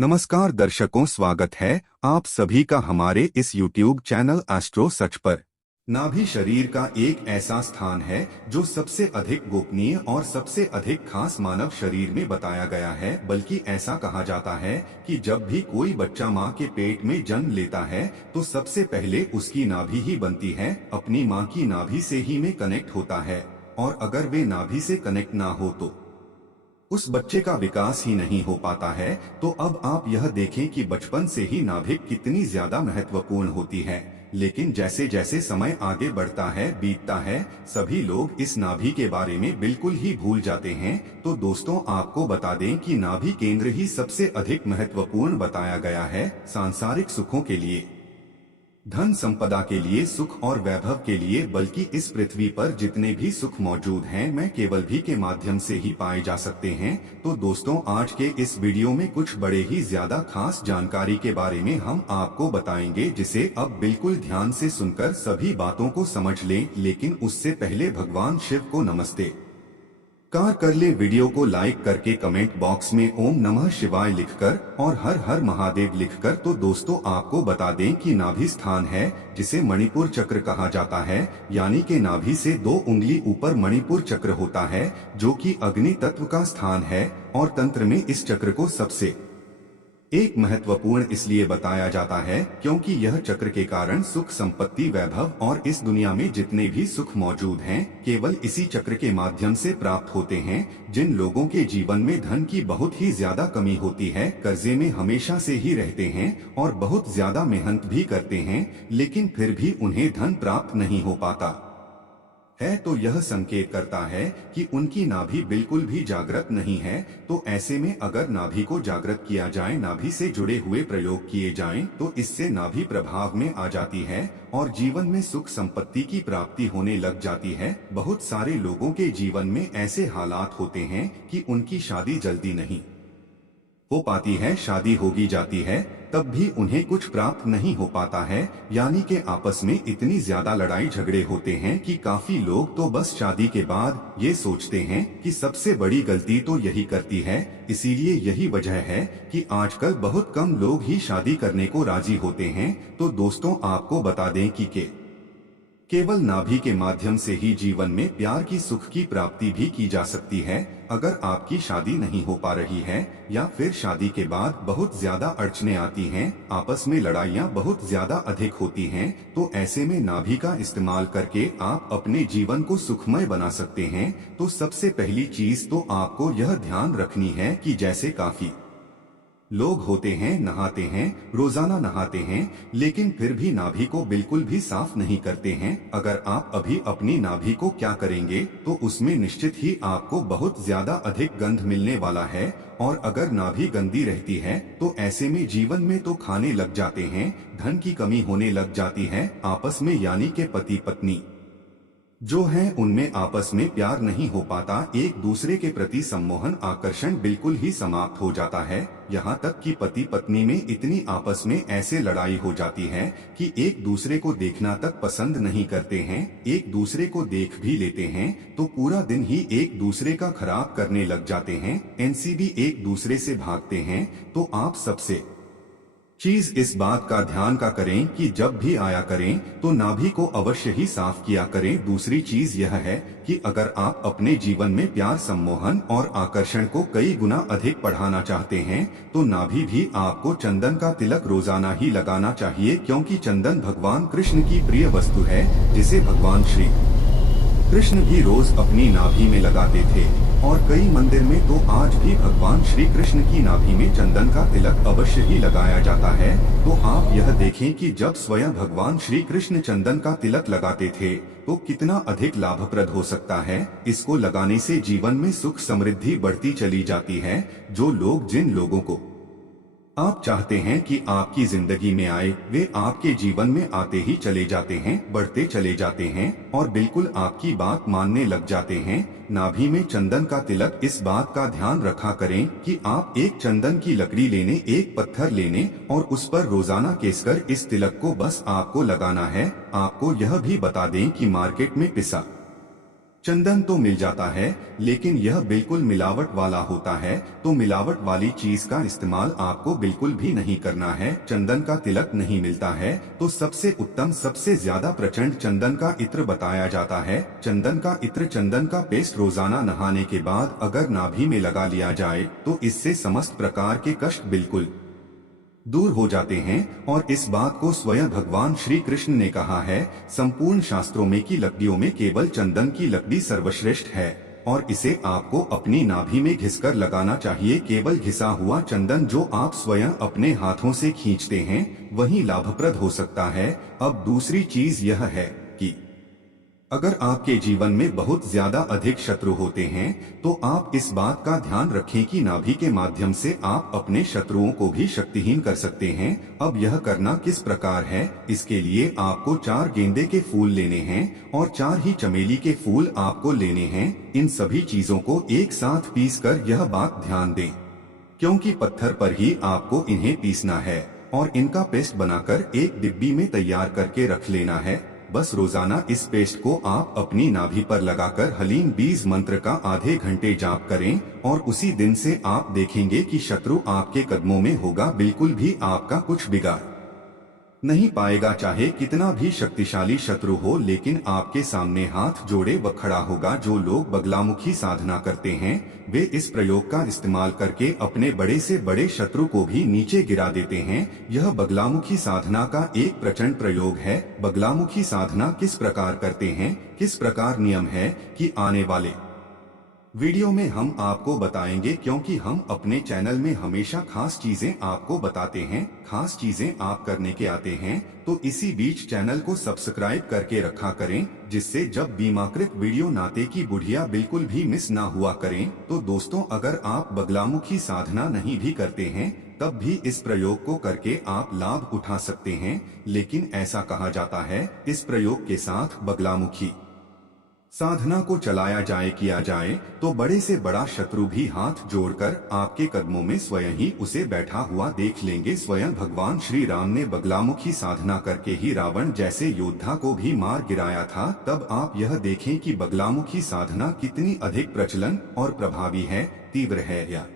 नमस्कार दर्शकों, स्वागत है आप सभी का हमारे इस YouTube चैनल एस्ट्रो सच पर। नाभि शरीर का एक ऐसा स्थान है जो सबसे अधिक गोपनीय और सबसे अधिक खास मानव शरीर में बताया गया है। बल्कि ऐसा कहा जाता है कि जब भी कोई बच्चा माँ के पेट में जन्म लेता है तो सबसे पहले उसकी नाभि ही बनती है, अपनी माँ की नाभि से ही में कनेक्ट होता है। और अगर वे नाभि से कनेक्ट ना हो तो उस बच्चे का विकास ही नहीं हो पाता है। तो अब आप यह देखें कि बचपन से ही नाभि कितनी ज्यादा महत्वपूर्ण होती है। लेकिन जैसे जैसे समय आगे बढ़ता है, बीतता है, सभी लोग इस नाभि के बारे में बिल्कुल ही भूल जाते हैं। तो दोस्तों, आपको बता दें कि नाभि केंद्र ही सबसे अधिक महत्वपूर्ण बताया गया है सांसारिक सुखों के लिए, धन संपदा के लिए, सुख और वैभव के लिए। बल्कि इस पृथ्वी पर जितने भी सुख मौजूद हैं मैं केवल भी के माध्यम से ही पाए जा सकते हैं। तो दोस्तों, आज के इस वीडियो में कुछ बड़े ही ज्यादा खास जानकारी के बारे में हम आपको बताएंगे, जिसे अब बिल्कुल ध्यान से सुनकर सभी बातों को समझ लें। लेकिन उससे पहले भगवान शिव को नमस्ते कर ले। वीडियो को लाइक करके कमेंट बॉक्स में ओम नमः शिवाय लिखकर और हर हर महादेव लिखकर। तो दोस्तों, आपको बता दें कि नाभि स्थान है जिसे मणिपुर चक्र कहा जाता है, यानी कि नाभि से 2 उंगली ऊपर मणिपुर चक्र होता है, जो कि अग्नि तत्व का स्थान है। और तंत्र में इस चक्र को सबसे एक महत्वपूर्ण इसलिए बताया जाता है क्योंकि यह चक्र के कारण सुख, संपत्ति, वैभव और इस दुनिया में जितने भी सुख मौजूद हैं केवल इसी चक्र के माध्यम से प्राप्त होते हैं। जिन लोगों के जीवन में धन की बहुत ही ज्यादा कमी होती है, कर्जे में हमेशा से ही रहते हैं और बहुत ज्यादा मेहनत भी करते हैं, लेकिन फिर भी उन्हें धन प्राप्त नहीं हो पाता है, तो यह संकेत करता है कि उनकी नाभि बिल्कुल भी जागृत नहीं है। तो ऐसे में अगर नाभि को जागृत किया जाए, नाभि से जुड़े हुए प्रयोग किए जाएं, तो इससे नाभि प्रभाव में आ जाती है और जीवन में सुख संपत्ति की प्राप्ति होने लग जाती है। बहुत सारे लोगों के जीवन में ऐसे हालात होते हैं कि उनकी शादी जल्दी नहीं हो पाती है, शादी होगी जाती है तब भी उन्हें कुछ प्राप्त नहीं हो पाता है। यानी कि आपस में इतनी ज्यादा लड़ाई झगड़े होते हैं कि काफी लोग तो बस शादी के बाद ये सोचते हैं कि सबसे बड़ी गलती तो यही करती है। इसीलिए यही वजह है कि आजकल बहुत कम लोग ही शादी करने को राजी होते हैं। तो दोस्तों, आपको बता दें कि केवल नाभि के माध्यम से ही जीवन में प्यार की, सुख की प्राप्ति भी की जा सकती है। अगर आपकी शादी नहीं हो पा रही है या फिर शादी के बाद बहुत ज्यादा अड़चने आती हैं, आपस में लड़ाइयाँ बहुत ज्यादा अधिक होती हैं, तो ऐसे में नाभि का इस्तेमाल करके आप अपने जीवन को सुखमय बना सकते हैं। तो सबसे पहली चीज तो आपको यह ध्यान रखनी है कि जैसे काफी लोग होते हैं, नहाते हैं, रोजाना नहाते हैं, लेकिन फिर भी नाभि को बिल्कुल भी साफ नहीं करते हैं। अगर आप अभी अपनी नाभि को क्या करेंगे तो उसमें निश्चित ही आपको बहुत ज्यादा अधिक गंध मिलने वाला है। और अगर नाभि गंदी रहती है तो ऐसे में जीवन में तो खाने लग जाते हैं, धन की कमी होने लग जाती है आपस में, यानी के पति पत्नी जो है उनमें आपस में प्यार नहीं हो पाता, एक दूसरे के प्रति सम्मोहन, आकर्षण बिल्कुल ही समाप्त हो जाता है। यहाँ तक कि पति पत्नी में इतनी आपस में ऐसे लड़ाई हो जाती है कि एक दूसरे को देखना तक पसंद नहीं करते हैं। एक दूसरे को देख भी लेते हैं तो पूरा दिन ही एक दूसरे का खराब करने लग जाते हैं, एनसीबी एक दूसरे से भागते हैं। तो आप सबसे चीज इस बात का ध्यान का करें कि जब भी आया करें तो नाभि को अवश्य ही साफ किया करें। दूसरी चीज यह है कि अगर आप अपने जीवन में प्यार, सम्मोहन और आकर्षण को कई गुना अधिक बढ़ाना चाहते हैं तो नाभि भी आपको चंदन का तिलक रोजाना ही लगाना चाहिए, क्योंकि चंदन भगवान कृष्ण की प्रिय वस्तु है, जिसे भगवान श्री कृष्ण भी रोज अपनी नाभि में लगाते थे। और कई मंदिर में तो आज भी भगवान श्री कृष्ण की नाभि में चंदन का तिलक अवश्य ही लगाया जाता है। तो आप यह देखें कि जब स्वयं भगवान श्री कृष्ण चंदन का तिलक लगाते थे तो कितना अधिक लाभप्रद हो सकता है। इसको लगाने से जीवन में सुख समृद्धि बढ़ती चली जाती है। जिन लोगों को आप चाहते हैं कि आपकी जिंदगी में आए, वे आपके जीवन में आते ही चले जाते हैं, बढ़ते चले जाते हैं और बिल्कुल आपकी बात मानने लग जाते हैं। नाभि में चंदन का तिलक, इस बात का ध्यान रखा करें कि आप एक चंदन की लकड़ी लेने, एक पत्थर लेने और उस पर रोजाना केसकर इस तिलक को बस आपको लगाना है। आपको यह भी बता दें कि मार्केट में पिसा चंदन तो मिल जाता है, लेकिन यह बिल्कुल मिलावट वाला होता है, तो मिलावट वाली चीज का इस्तेमाल आपको बिल्कुल भी नहीं करना है। चंदन का तिलक नहीं मिलता है, तो सबसे उत्तम, सबसे ज्यादा प्रचंड चंदन का इत्र बताया जाता है। चंदन का इत्र, चंदन का पेस्ट रोजाना नहाने के बाद अगर नाभि में लगा लिया जाए तो इससे समस्त प्रकार के कष्ट बिल्कुल दूर हो जाते हैं। और इस बात को स्वयं भगवान श्री कृष्ण ने कहा है। संपूर्ण शास्त्रों में की लकड़ियों में केवल चंदन की लकड़ी सर्वश्रेष्ठ है और इसे आपको अपनी नाभि में घिसकर लगाना चाहिए। केवल घिसा हुआ चंदन जो आप स्वयं अपने हाथों से खींचते हैं वही लाभप्रद हो सकता है। अब दूसरी चीज यह है कि अगर आपके जीवन में बहुत ज्यादा अधिक शत्रु होते हैं तो आप इस बात का ध्यान रखें कि नाभि के माध्यम से आप अपने शत्रुओं को भी शक्तिहीन कर सकते हैं। अब यह करना किस प्रकार है, इसके लिए आपको 4 गेंदे के फूल लेने हैं और 4 ही चमेली के फूल आपको लेने हैं। इन सभी चीजों को एक साथ पीसकर, यह बात ध्यान दें क्योंकि पत्थर पर ही आपको इन्हें पीसना है और इनका पेस्ट बनाकर एक डिब्बी में तैयार करके रख लेना है। बस रोजाना इस पेस्ट को आप अपनी नाभि पर लगाकर हलीम बीज मंत्र का आधे घंटे जाप करें और उसी दिन से आप देखेंगे कि शत्रु आपके कदमों में होगा, बिल्कुल भी आपका कुछ बिगाड़ नहीं पाएगा। चाहे कितना भी शक्तिशाली शत्रु हो, लेकिन आपके सामने हाथ जोड़े व खड़ा होगा। जो लोग बगलामुखी साधना करते हैं वे इस प्रयोग का इस्तेमाल करके अपने बड़े से बड़े शत्रु को भी नीचे गिरा देते हैं। यह बगलामुखी साधना का एक प्रचंड प्रयोग है। बगलामुखी साधना किस प्रकार करते हैं, किस प्रकार नियम है कि आने वाले वीडियो में हम आपको बताएंगे, क्योंकि हम अपने चैनल में हमेशा खास चीजें आपको बताते हैं, खास चीजें आप करने के आते हैं। तो इसी बीच चैनल को सब्सक्राइब करके रखा करें, जिससे जब बीमाकृत वीडियो नाते की बुढ़िया बिल्कुल भी मिस ना हुआ करें। तो दोस्तों, अगर आप बगलामुखी साधना नहीं भी करते हैं तब भी इस प्रयोग को करके आप लाभ उठा सकते हैं। लेकिन ऐसा कहा जाता है इस प्रयोग के साथ बगलामुखी साधना को चलाया जाए, किया जाए तो बड़े से बड़ा शत्रु भी हाथ जोड़कर आपके कदमों में स्वयं ही उसे बैठा हुआ देख लेंगे। स्वयं भगवान श्री राम ने बगलामुखी साधना करके ही रावण जैसे योद्धा को भी मार गिराया था। तब आप यह देखें कि बगलामुखी साधना कितनी अधिक प्रचलन और प्रभावी है, तीव्र है। या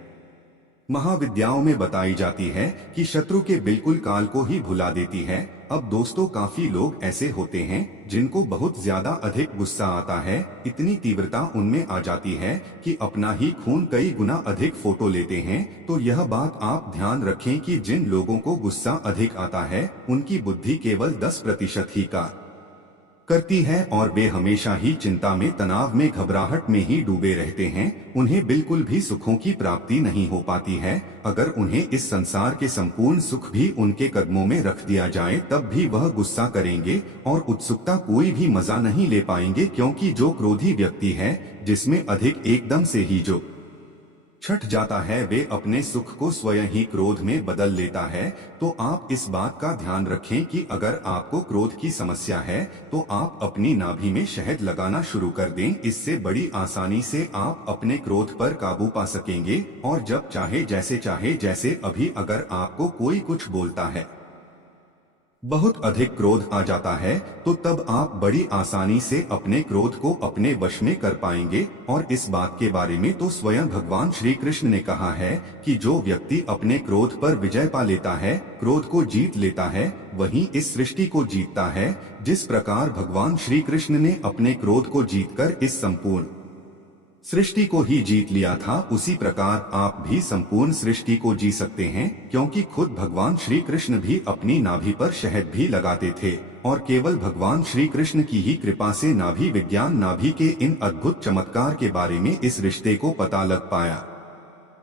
महाविद्याओं में बताई जाती है कि शत्रु के बिल्कुल काल को ही भुला देती है। अब दोस्तों, काफी लोग ऐसे होते हैं जिनको बहुत ज्यादा अधिक गुस्सा आता है। इतनी तीव्रता उनमें आ जाती है कि अपना ही खून कई गुना अधिक फोटो लेते हैं। तो यह बात आप ध्यान रखें कि जिन लोगों को गुस्सा अधिक आता है उनकी बुद्धि केवल 10% ही कार्य करती है और वे हमेशा ही चिंता में, तनाव में, घबराहट में ही डूबे रहते हैं। उन्हें बिल्कुल भी सुखों की प्राप्ति नहीं हो पाती है। अगर उन्हें इस संसार के संपूर्ण सुख भी उनके कदमों में रख दिया जाए तब भी वह गुस्सा करेंगे और उत्सुकता कोई भी मजा नहीं ले पाएंगे, क्योंकि जो क्रोधी व्यक्ति है, जिसमें अधिक एकदम से ही जो छठ जाता है, वे अपने सुख को स्वयं ही क्रोध में बदल लेता है। तो आप इस बात का ध्यान रखें कि अगर आपको क्रोध की समस्या है तो आप अपनी नाभि में शहद लगाना शुरू कर दें। इससे बड़ी आसानी से आप अपने क्रोध पर काबू पा सकेंगे। और जब चाहे, जैसे अभी अगर आपको कोई कुछ बोलता है, बहुत अधिक क्रोध आ जाता है, तो तब आप बड़ी आसानी से अपने क्रोध को अपने वश में कर पाएंगे। और इस बात के बारे में तो स्वयं भगवान श्री कृष्ण ने कहा है कि जो व्यक्ति अपने क्रोध पर विजय पा लेता है, क्रोध को जीत लेता है, वही इस सृष्टि को जीतता है। जिस प्रकार भगवान श्री कृष्ण ने अपने क्रोध को जीतकर इस संपूर्ण सृष्टि को ही जीत लिया था, उसी प्रकार आप भी संपूर्ण सृष्टि को जी सकते हैं। क्योंकि खुद भगवान श्री कृष्ण भी अपनी नाभि पर शहद भी लगाते थे और केवल भगवान श्री कृष्ण की ही कृपा से नाभि विज्ञान, नाभि के इन अद्भुत चमत्कार के बारे में इस रिश्ते को पता लग पाया।